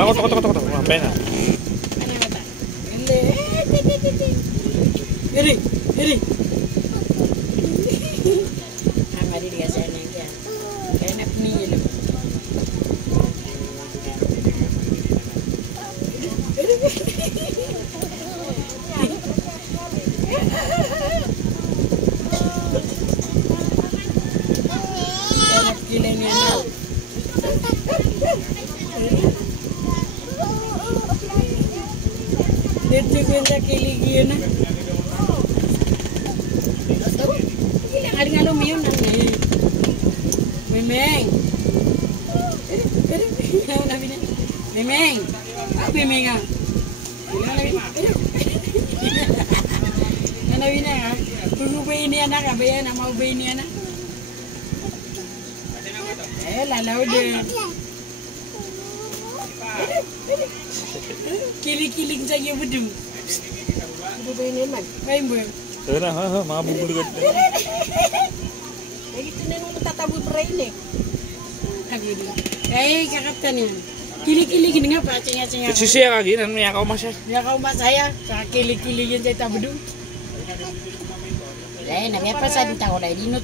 Ako to. Pena. Ano mata? Iri. Amari dia sana dia. Kaya pinili mo. Kaya kilay niya na. Dito ko yung kiligyan na. Ilang aling yun ang Memeng. Memeng. Ah, Memeng ah. Ano na ha? Pag-ubay niya na ka, bayan na maubay niya na. Lalaw din. Kilig-kilig sa iyo budum. Ubay niya man. Ay mo. Sana ha, mga bubulugad. Ito na nung tatabot rin eh. Eh, kakaptan yan. Kilig-kilig nga pa, tsinga-tsinga. Sisiya ka, ginan mo yakaw masya. Yakaw masaya, sa kilig-kilig yan sa tabudong. Eh, nagaya pa sa dito ko na,